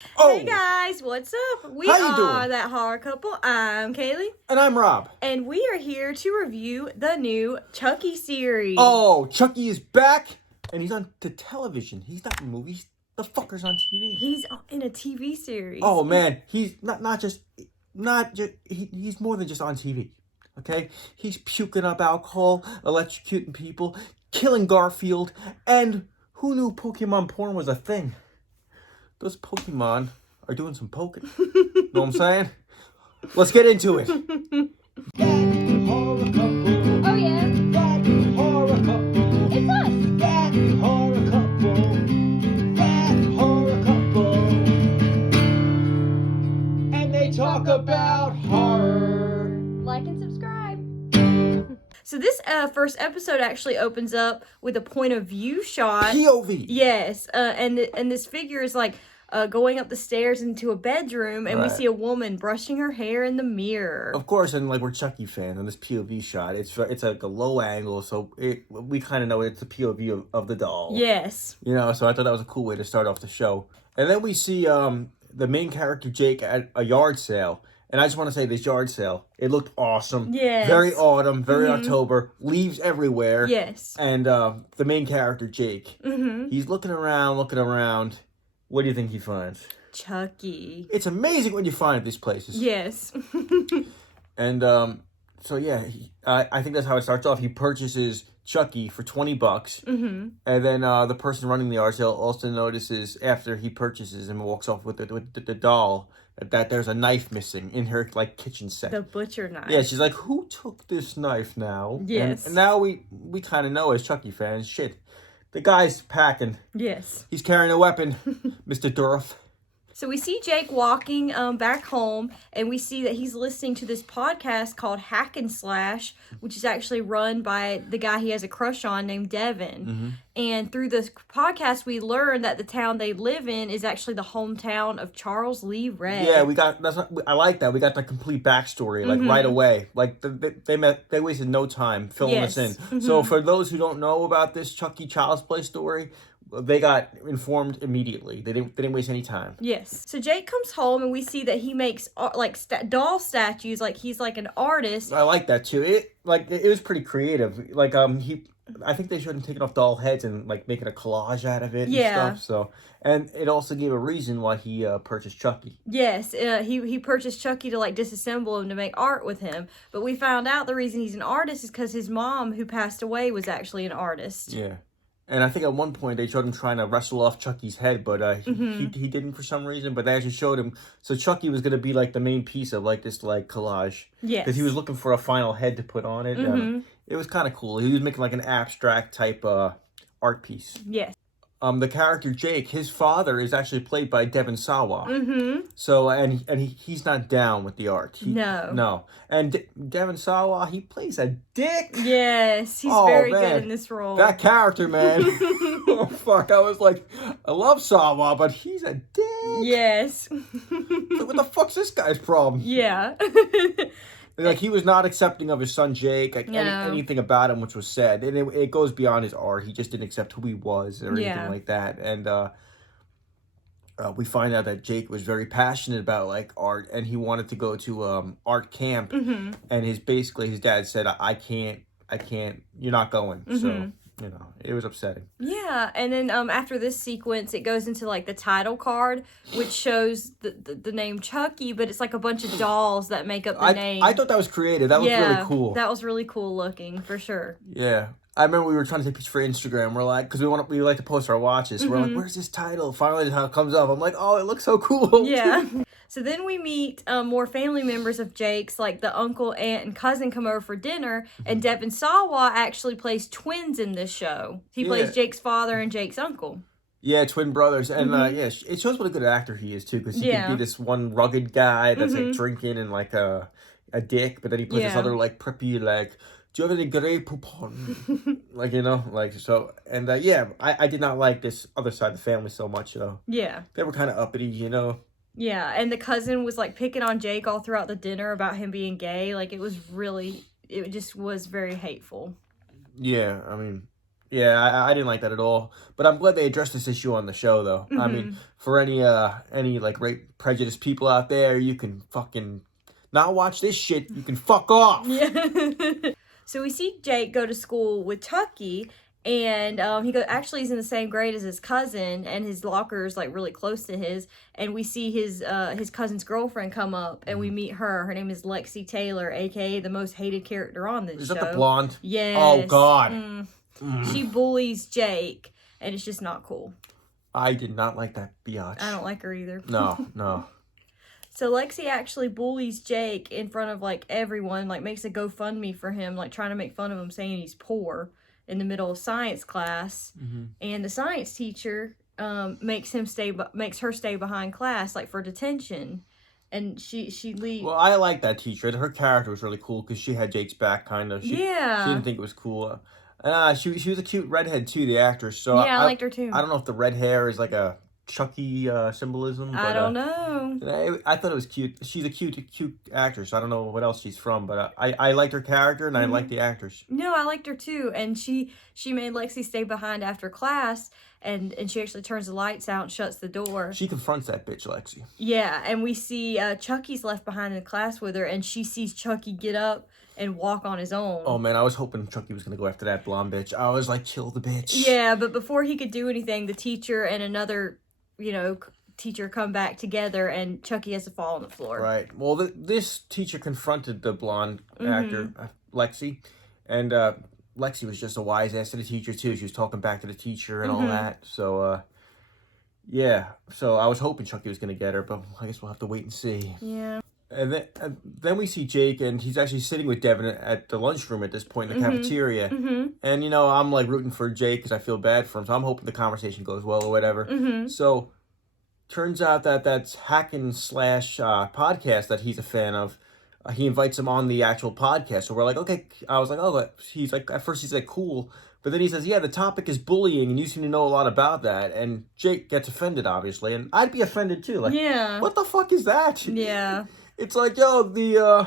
Hey Oh, guys, what's up? We How you are doing? That Horror Couple. I'm Kaylee, and I'm Rob. and we are here to review the new Chucky series. Oh, Chucky is back, and he's on the television. He's not in movies. The fucker's on TV. He's in a TV series. Oh man, he's he's more than just on TV. Okay, he's puking up alcohol, electrocuting people, killing Garfield, and who knew Pokemon porn was a thing? Those Pokemon are doing some poking. Know what I'm saying? Let's get into it. That horror couple. Oh yeah, That horror couple. it's us. That horror couple. That horror couple. And they talk about horror. Like and subscribe. So this first episode actually opens up with a point of view shot. POV. Yes, and this figure is like going up the stairs into a bedroom, and we Right. see a woman brushing her hair in the mirror. Of course, and like we're Chucky fans, and this POV shot, it's like a low angle, so we kind of know it's the POV of the doll. Yes. You know, so I thought that was a cool way to start off the show. And then we see the main character Jake at a yard sale. And I just want to say this yard sale, it looked awesome. Yes. Very autumn, very October, leaves everywhere. Yes. And the main character Jake, Mm-hmm. he's looking around. What do you think he finds? Chucky. It's amazing when you find these places. Yes. And so yeah, I think that's how it starts off. He purchases Chucky for $20, Mm-hmm. and then the person running the yard sale also notices after he purchases and walks off with the doll that there's a knife missing in her like kitchen set. The butcher knife. Yeah, she's like, "Who took this knife now?" Yes. And now we kind of know as Chucky fans, shit, the guy's packing. Yes. He's carrying a weapon, Mr. Dorff. So we see Jake walking back home, and we see that he's listening to this podcast called Hack and Slash, which is actually run by the guy he has a crush on named Devin. Mm-hmm. And through this podcast, we learn that the town they live in is actually the hometown of Charles Lee Ray. Yeah, I like that. We got the complete backstory like right away. Like they wasted no time filling Yes. us in. So for those who don't know about this Chucky Child's Play story, they got informed immediately. They didn't waste any time. Yes. So Jake comes home, and we see that he makes doll statues. Like he's like an artist. I like that too. It was pretty creative. Like I think they showed him taking off doll heads and like making a collage out of it Yeah. and stuff. So and it also gave a reason why he purchased Chucky. Yes, he purchased Chucky to like disassemble him to make art with him. But we found out the reason he's an artist is because his mom, who passed away, was actually an artist. Yeah. And I think at one point they showed him trying to wrestle off Chucky's head, but he didn't for some reason. But they actually showed him. So Chucky was going to be like the main piece of like this like collage. Yes. Because he was looking for a final head to put on it. It was kind of cool. He was making like an abstract type art piece. Yes. The character Jake, his father is actually played by Devin Sawa. Mm-hmm. So he's not down with the art. No. And Devin Sawa, he plays a dick. Yes, he's Oh, very man. good in this role. That character, man. Oh, fuck. I was like, I love Sawa, but he's a dick. Yes. What the fuck's this guy's problem? Yeah. Like, he was not accepting of his son, Jake, like, No. anything about him, which was said. And it goes beyond his art. He just didn't accept who he was or Yeah. anything like that. And we find out that Jake was very passionate about, like, art, and he wanted to go to art camp. Mm-hmm. And his dad said, I can't, you're not going. So, you know, it was upsetting. Yeah, and then after this sequence, it goes into like the title card, which shows the name Chucky, but it's like a bunch of dolls that make up the name. I thought that was creative. That was really cool. That was really cool looking, for sure. Yeah. I remember we were trying to take pictures for Instagram. We're like, because we like to post our watches. So we're like, where's this title? Finally, how it comes up. I'm like, oh, it looks so cool. Yeah. So then we meet more family members of Jake's, like the uncle, aunt, and cousin come over for dinner, and Devin Sawa actually plays twins in this show. He plays Jake's father and Jake's uncle. Yeah, twin brothers. And yeah, it shows what a good actor he is, too, because he can be this one rugged guy that's like drinking and like a dick, but then he plays this other like preppy, like, do you have any Grey Poupon? Like, you know, like, so, and yeah, I did not like this other side of the family so much, though. Yeah. They were kind of uppity, you know. Yeah, and the cousin was like picking on Jake all throughout the dinner about him being gay. Like, it just was very hateful. Yeah, I mean, Yeah, I didn't like that at all. But I'm glad they addressed this issue on the show, though. Mm-hmm. I mean, for any like rape prejudice people out there, you can fucking not watch this shit. You can fuck off. Yeah. So we see Jake go to school with Chucky, and he's in the same grade as his cousin, and his locker is like really close to his. And we see his cousin's girlfriend come up, and we meet her. Her name is Lexi Taylor, aka the most hated character on this show. Is that the blonde? Yes. Oh God. She bullies Jake, and it's just not cool. I did not like that biatch. I don't like her either. No. So Lexi actually bullies Jake in front of like everyone, like makes a GoFundMe for him, like trying to make fun of him, saying he's poor in the middle of science class. Mm-hmm. And the science teacher makes her stay behind class, like for detention. And she leaves. Well, I like that teacher. Her character was really cool because she had Jake's back, kind of. She didn't think it was cool. She was a cute redhead too, the actress. So yeah, I liked her too. I don't know if the red hair is like a Chucky symbolism. But, I don't know. I thought it was cute. She's a cute actress. I don't know what else she's from, but I liked her character and I liked the actors. No, I liked her too, and she made Lexi stay behind after class, and she actually turns the lights out and shuts the door. She confronts that bitch, Lexi. Yeah, and we see Chucky's left behind in class with her, and she sees Chucky get up and walk on his own. Oh man, I was hoping Chucky was gonna go after that blonde bitch. I was like, kill the bitch. Yeah, but before he could do anything, the teacher and another, teacher come back together, and Chucky has to fall on the floor. Right. Well, this teacher confronted the blonde actor, Lexi, and Lexi was just a wise ass to the teacher too. She was talking back to the teacher and all that. So, yeah. So I was hoping Chucky was gonna get her, but I guess we'll have to wait and see. Yeah. And then we see Jake, and he's actually sitting with Devin at the lunchroom at this point in the cafeteria. And, I'm, like, rooting for Jake because I feel bad for him. So I'm hoping the conversation goes well or whatever. So turns out that that's Hackin' / podcast that he's a fan of. He invites him on the actual podcast. So we're like, okay. I was like, oh, he's like, at first he's like, cool. But then he says, yeah, the topic is bullying, and you seem to know a lot about that. And Jake gets offended, obviously. And I'd be offended, too. Like, what the fuck is that? Yeah. It's like, yo,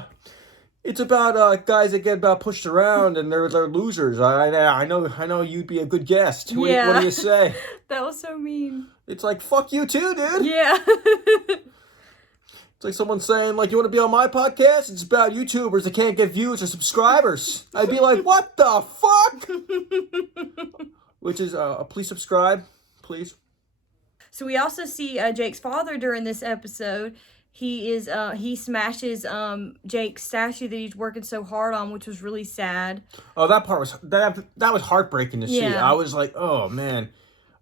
it's about guys that get about pushed around and they're losers. I know you'd be a good guest. What do you say? That was so mean. It's like, fuck you too, dude. Yeah. It's like someone saying, like, you want to be on my podcast? It's about YouTubers that can't get views or subscribers. I'd be like, what the fuck? Which is, please subscribe, please. So we also see Jake's father during this episode. He smashes Jake's statue that he's working so hard on, which was really sad. Oh, that part was that was heartbreaking to see. I was like, oh man.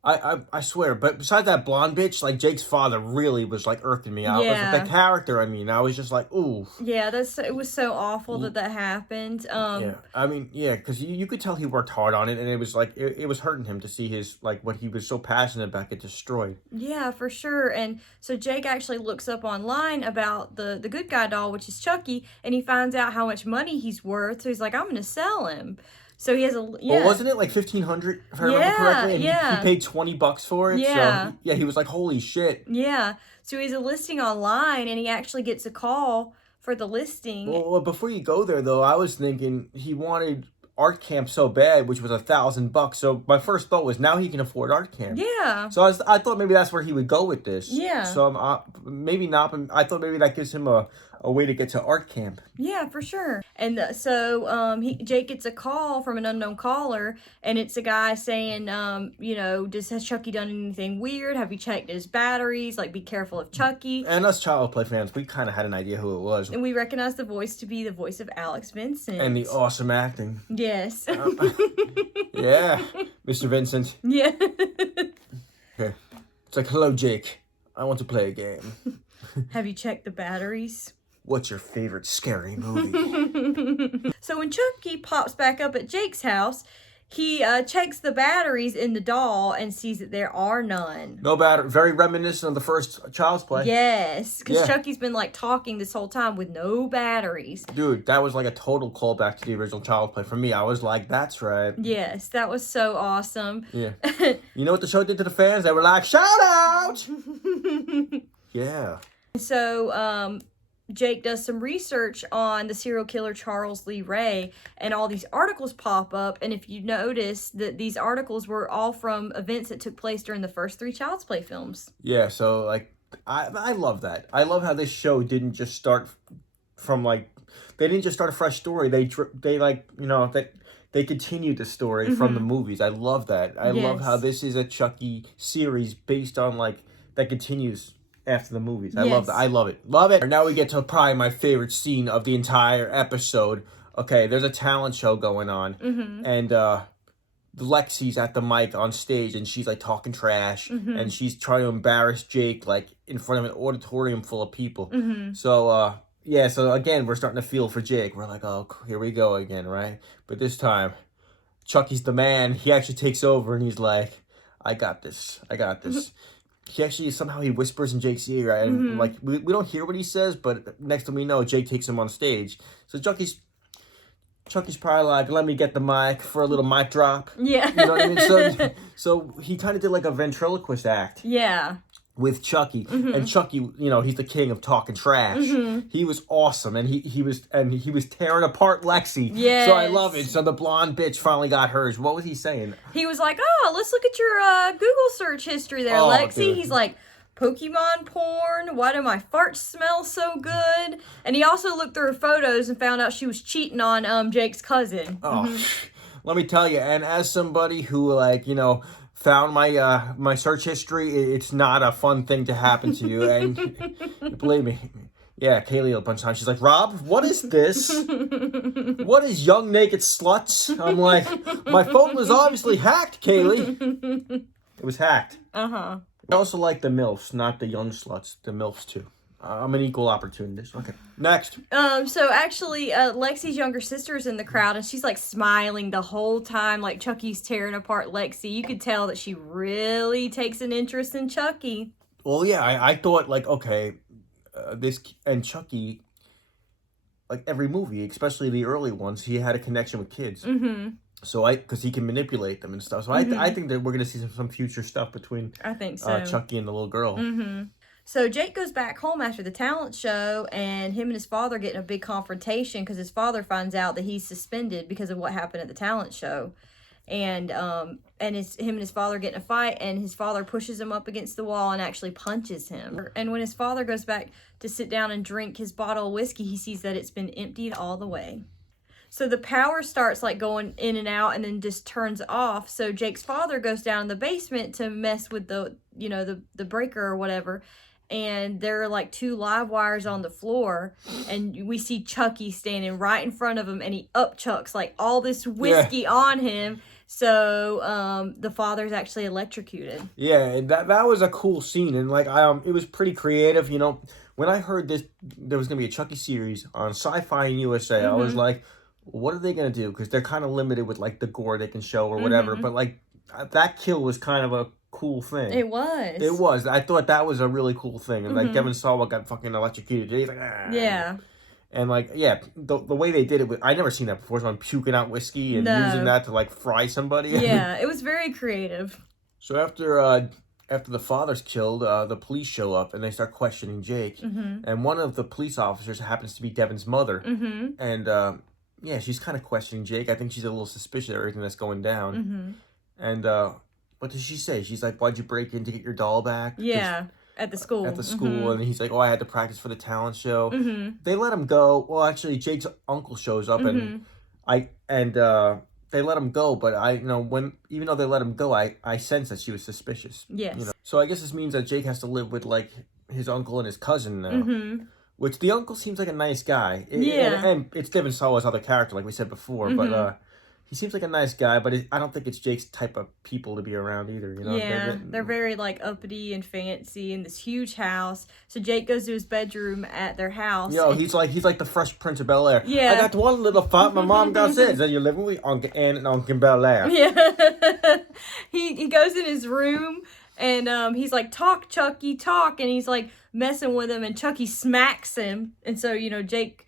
I swear, but besides that blonde bitch, like Jake's father really was like irking me. I was like, the character. I was just like, ooh. Yeah, it was so awful that happened. Because you could tell he worked hard on it, and it was like it was hurting him to see his like what he was so passionate about get destroyed. Yeah, for sure. And so Jake actually looks up online about the good guy doll, which is Chucky, and he finds out how much money he's worth. So he's like, I'm going to sell him. So he has a Well, wasn't it like $1,500 if I remember correctly? And he paid $20 for it. Yeah. So he was like, holy shit. Yeah. So he has a listing online, and he actually gets a call for the listing. Well, before you go there though, I was thinking he wanted art camp so bad, which was $1,000. So my first thought was now he can afford art camp. Yeah. So I thought maybe that's where he would go with this. Yeah. So maybe not. But I thought maybe that gives him a way to get to art camp. Yeah, for sure. And so Jake gets a call from an unknown caller, and it's a guy saying, has Chucky done anything weird? Have you checked his batteries? Like, be careful of Chucky. And us Child Play fans, we kind of had an idea who it was. And we recognized the voice to be the voice of Alex Vincent. And the awesome acting. Yes. Yeah, Mr. Vincent. Yeah. Okay. It's like, hello, Jake. I want to play a game. Have you checked the batteries? What's your favorite scary movie? So when Chucky pops back up at Jake's house, he checks the batteries in the doll and sees that there are none. No battery. Very reminiscent of the first Child's Play. Yes, because Chucky's been like talking this whole time with no batteries. Dude, that was like a total callback to the original Child's Play. For me, I was like, that's right. Yes, that was so awesome. Yeah. You know what the show did to the fans? They were like, shout out! Yeah. So, Jake does some research on the serial killer Charles Lee Ray, and all these articles pop up. And if you notice that these articles were all from events that took place during the first 3 Child's Play films. Yeah, so like I love that. I love how this show didn't just start from like they didn't just start a fresh story. They like, you know, they continued the story from the movies. I love that. I love how this is a Chucky series based on like that continues after the movies. I love that. I love it. Love it. Now we get to probably my favorite scene of the entire episode. Okay, there's a talent show going on, and Lexi's at the mic on stage, and she's like talking trash, and she's trying to embarrass Jake like in front of an auditorium full of people. So yeah, so again we're starting to feel for Jake. We're like, oh, here we go again, right? But this time, Chucky's the man. He actually takes over, and he's like, I got this. I got this. He actually, somehow he whispers in Jake's ear, right? And like, we don't hear what he says, but next thing we know, Jake takes him on stage. So Chucky's probably like, let me get the mic for a little mic drop. Yeah. You know what I mean? So he kind of did like a ventriloquist act. Yeah. With Chucky. And Chucky, you know, he's the king of talking trash. He was awesome, and he was tearing apart Lexi. Yes. So I love it. So the blonde bitch finally got hers. What was he saying? He was like, oh, let's look at your Google search history there, Lexi. Dude. He's like, Pokemon porn? Why do my farts smell so good? And he also looked through her photos and found out she was cheating on Jake's cousin. Oh, let me tell you, and as somebody who, like, you know, found my my search history, it's not a fun thing to happen to you. And believe me, yeah, Kaylee a bunch of times, she's like, Rob, what is this? What is Young Naked Sluts? I'm like, my phone was obviously hacked, Kaylee. It was hacked. I also like the MILFs, not the young sluts, the MILFs too. I'm an equal opportunist. Okay, next. So actually, Lexi's younger sister's in the crowd, and she's like smiling the whole time, like Chucky's tearing apart Lexi. You could tell that she really takes an interest in Chucky. Well, yeah, I thought like, okay, this and Chucky, like every movie, especially the early ones, he had a connection with kids. So because he can manipulate them and stuff. So I think that we're gonna see some future stuff between I think so. Chucky and the little girl. So Jake goes back home after the talent show, and him and his father get in a big confrontation because his father finds out that he's suspended because of what happened at the talent show. And him and his father get in a fight, and his father pushes him up against the wall and actually punches him. And when his father goes back to sit down and drink his bottle of whiskey, he sees that it's been emptied all the way. So the power starts like going in and out and then just turns off. So Jake's father goes down in the basement to mess with the breaker or whatever. And there are like 2 live wires on the floor, and we see Chucky standing right in front of him, and he upchucks like all this whiskey on him. So the father's actually electrocuted. Yeah, and that was a cool scene, and like it was pretty creative. You know, when I heard there was gonna be a Chucky series on Sci-Fi and USA, I was like, what are they gonna do? Because they're kind of limited with like the gore they can show or whatever. But like that kill was kind of a cool thing. It was. It was. I thought that was a really cool thing. And like Devin Sawa got fucking electrocuted. He's like, ah. Yeah. And like, yeah, the way they did it, I never seen that before. So I'm puking out whiskey and using that to like fry somebody. Yeah, it was very creative. So after the father's killed, the police show up and they start questioning Jake. And one of the police officers happens to be Devin's mother. And yeah, she's kind of questioning Jake. I think she's a little suspicious of everything that's going down. And what does she say? She's like, why'd you break in to get your doll back? Yeah, at the school. At the school. And he's like, oh, I had to practice for the talent show. They let him go. Well, actually, Jake's uncle shows up and they let him go. But even though they let him go, I sense that she was suspicious. Yes. You know? So I guess this means that Jake has to live with like his uncle and his cousin now. Which the uncle seems like a nice guy. And it's Devin Sawa's other character, like we said before. But he seems like a nice guy, but I don't think it's Jake's type of people to be around either. You know? Yeah, they're very like uppity and fancy in this huge house. So Jake goes to his bedroom at their house. Yo, he's like the Fresh Prince of Bel-Air. Yeah, I got one little fight my mom got said. That you're living with Uncle Ann and Uncle Bel-Air. Yeah, he goes in his room and he's like, talk, Chucky, talk, and he's like messing with him, and Chucky smacks him, and so Jake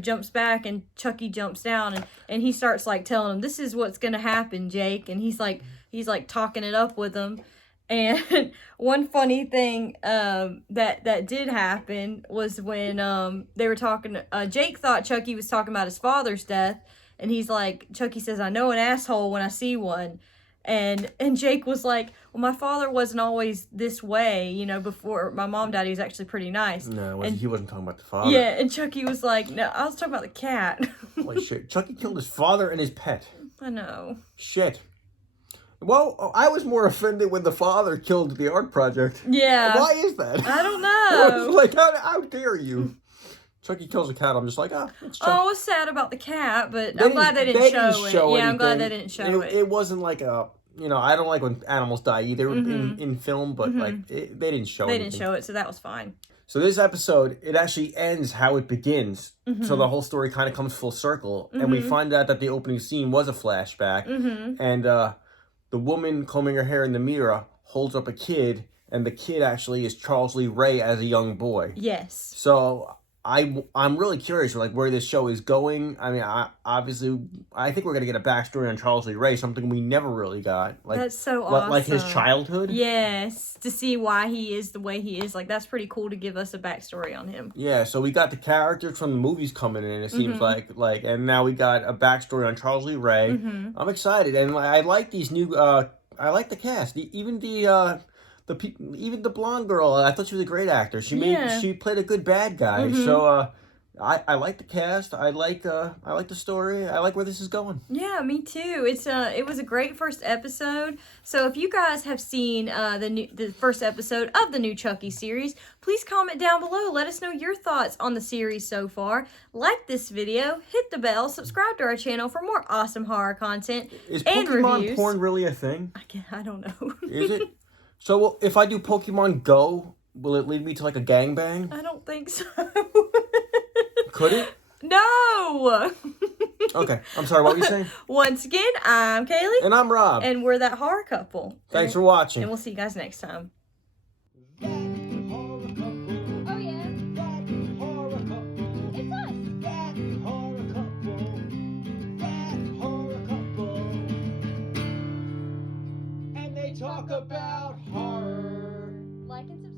jumps back and Chucky jumps down and he starts like telling him, this is what's going to happen, Jake. And he's like talking it up with him. And one funny thing that did happen was when they were talking. Jake thought Chucky was talking about his father's death, and he's like, Chucky says, "I know an asshole when I see one." And Jake was like, "Well, my father wasn't always this way, you know. Before my mom died, he was actually pretty nice." No, and, he wasn't talking about the father. Yeah, and Chucky was like, "No, I was talking about the cat." Holy shit! Chucky killed his father and his pet. I know. Shit. Well, I was more offended when the father killed the art project. Yeah. Why is that? I don't know. I was like, how dare you? Chucky kills a cat. I'm just like, it's Chucky. Oh, I was sad about the cat, but I'm glad they didn't show it. Yeah, I'm glad they didn't show it. It wasn't like a, I don't like when animals die either in film, but like they didn't show it. They didn't show it, so that was fine. So this episode, it actually ends how it begins. So the whole story kind of comes full circle, and we find out that the opening scene was a flashback, and the woman combing her hair in the mirror holds up a kid, and the kid actually is Charles Lee Ray as a young boy. Yes. So I'm really curious, like, where this show is going. I mean, I think we're gonna get a backstory on Charles Lee Ray, something we never really got. Like, that's so awesome. Like his childhood. Yes, to see why he is the way he is. Like, that's pretty cool to give us a backstory on him. Yeah, so we got the characters from the movies coming in. It seems like, and now we got a backstory on Charles Lee Ray. I'm excited, and I like these new. I like the cast, even the blonde girl. I thought she was a great actor. She played a good bad guy. So I like the cast. I like the story. I like where this is going. Yeah, me too. It was a great first episode. So if you guys have seen the first episode of the new Chucky series, please comment down below. Let us know your thoughts on the series so far. Like this video, hit the bell, subscribe to our channel for more awesome horror content Is and Pokemon reviews. porn really a thing? I don't know. Is it? So if I do Pokemon Go, will it lead me to like a gangbang? I don't think so. Could it? No! Okay, I'm sorry, what were you saying? Once again, I'm Kaylee. And I'm Rob. And we're that horror couple. Thanks for watching. And we'll see you guys next time. Oh yeah. That horror couple. It's us. That horror couple. That horror couple. And they talk about horror. Like and subscribe.